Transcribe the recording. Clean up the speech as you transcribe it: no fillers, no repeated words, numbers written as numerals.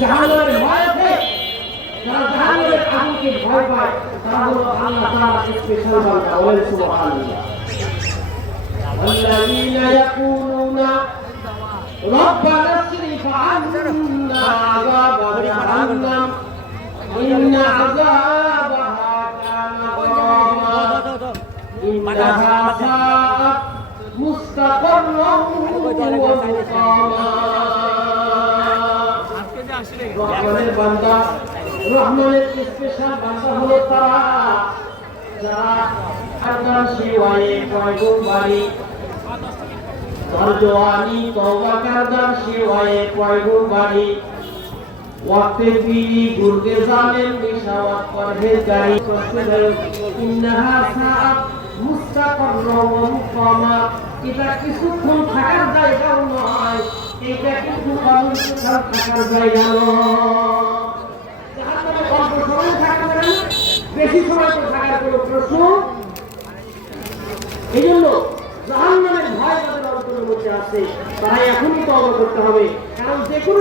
জাহান্নামের ভয় আছে, যারা জাহান্নামের আগুনকে ভয় পায় তারা হলো আল্লাহ তাআলার স্পেশাল বান্দা। বলেন সুবহানাল্লাহ। الذين يقولون ربنا اصرف عنا عذاب جهنم إن عذابها كان غراما إنها ساءت مستقرا ومقاما। রহমানের বান্দা, রহমানের স্পেশাল বান্দা হলো তারা যারা আল্লাহর সেবায় কয়গুণ বাড়ি, জওয়ানি তওবা করদার সেবায় কয়গুণ বাড়ি, ওয়াক্তে বিড়ি গুরকে জালেম নিশাওয়াত পরহেজগারি করতে দেয়। ইন্নাহা সাআত মুস্তাকাররা ওয়া মুকামা, এটা কিছুক্ষণ থাকার জায়গাও নয়, এটা কিন্তু অনন্তকাল থাকার জায়গা নয়। জাহান্নামে অল্প সময় থাকা যাবে না, বেশি সময় তো থাকার কোনো প্রশ্ন। এই জন্য জাহান্নামের ভয় তাদের অন্তরের মধ্যে আছে, তারা এখনই তওবা করতে হবে, কারণ যে কোনো